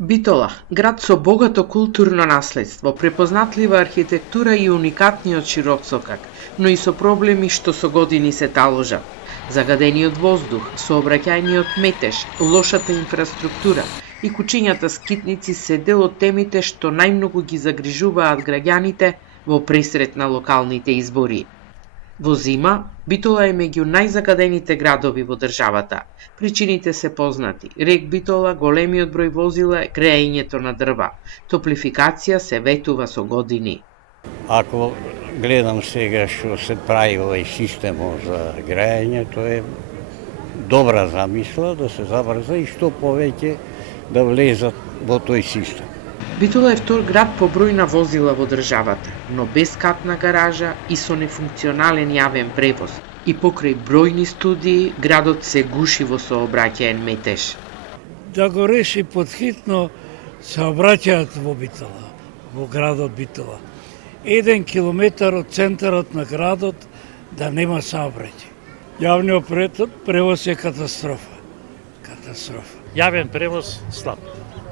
Битола, град со богато културно наследство, препознатлива архитектура и уникатниот широксокак, но и со проблеми што со години се таложат. Загадениот воздух, сообраќајниот метеж, лошата инфраструктура и кучињата скитници се дел од темите што најмногу ги загрижуваат граѓаните во пресрет на локалните избори. Во зима, Битола е меѓу најзагадените градови во државата. Причините се познати. Рек Битола, големиот број возила, греењето на дрва. Топлификација се ветува со години. Ако гледам сега што се прави овој системот за греење, тоа е добра замисла да се забрза и што повеќе да влезат во тој систем. Битола е втор град по број на возила во државата, но без катна гаража и со нефункционален јавен превоз. И покрај бројни студии, градот се гуши во сообраќаен метеж. Да го реши подхитно сообраќајот во Битола, во градот Битола. 1 километар од центарот на градот да нема сообраќај. Јавниот превоз е катастрофа. Јавен превоз слаб,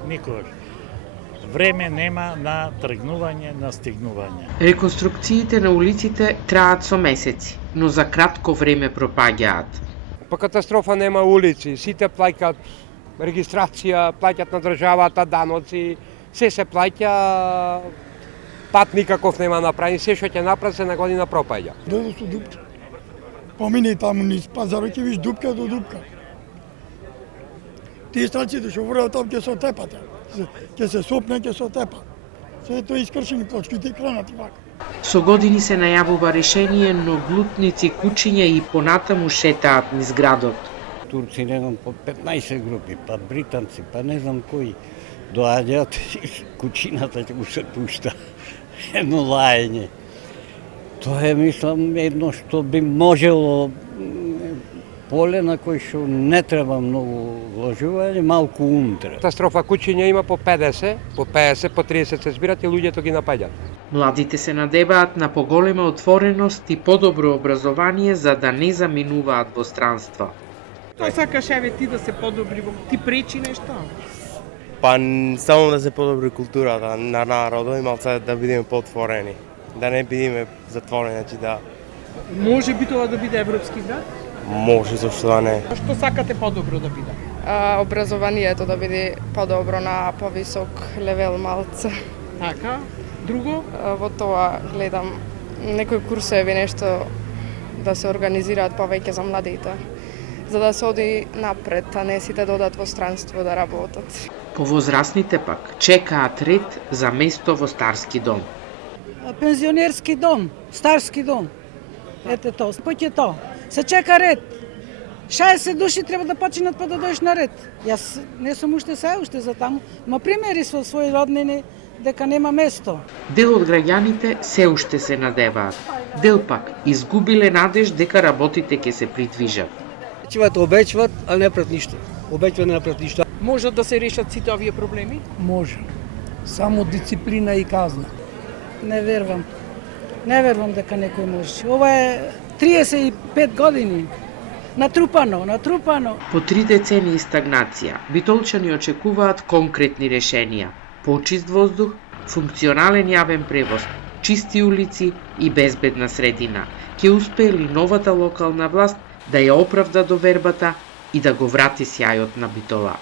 никогаш. Време нема на тргнување, на стигнување. Реконструкциите на улиците траат со месеци, но за кратко време пропаѓаат. Па катастрофа, нема улици, сите плаќаат регистрација, плаќаат на државата даноци, се плаќа, пат никаков нема направен, се што ќе направи се на година пропаѓа. Долу со дупка. Помини таму низ пазарот ќе виш дупка до дупка. Тие станците што врват там ќе се отепат. Ќе се сопне, ќе се отепа. Се тоа искршени плочките и кранати вака. Со години се најавува решение, но глутници, кучиња и понатаму шетаат низ градот. Турци не знам по 15 групи, па британци, па не знам кои доаѓаат, кучината ќе го се пушта. Едно лаење. Тоа е, мислам, едно што би можело поле на кој што не треба многу вложување, малку унтре. Катастрофа, кучиња има по 50, по 30 се збират и луѓето ги напаѓаат. Младите се надеваат на поголема отвореност и подобро образование за да не заминуваат во странство. Тоа сакаш еве ти да се подобри, ти пречи нешто? Па само да се подобри културата на народот и малце да бидеме поотворени, да не бидеме затворени, значи да. Може би тоа да биде европски град? Може, зашто да не. Што сакате подобро да биде? Образованието да биде подобро на повисок левел малце. Така, друго? Во тоа гледам некои курсеви нешто да се организираат повеќе за младите, за да се оди напред, а не сите да одат во странство да работат. Повозрасните пак чекаат ред за место во старски дом. Пензионерски дом, старски дом. Ете тоа, поќе тоа. Се чека ред. 60 души треба да починат па да дојдеш на ред. Јас не сум уште за таму, ма примери со своји роднини дека нема место. Дел од граѓаните се уште се надеваат. Дел пак изгубиле надеж дека работите ќе се придвижат. Обечват, а не пред ништо. Обечват, не пред ништо. Можат да се решат сите овие проблеми? Може. Само дисциплина и казна. Не верувам. Не верувам дека некој може. Ова е 35 години. Натрупано. По 3 децени и стагнација, битолчани очекуваат конкретни решенија. Почист воздух, функционален јавен превоз, чисти улици и безбедна средина. Ќе успее ли новата локална власт да ја оправда довербата и да го врати сјајот на Битола?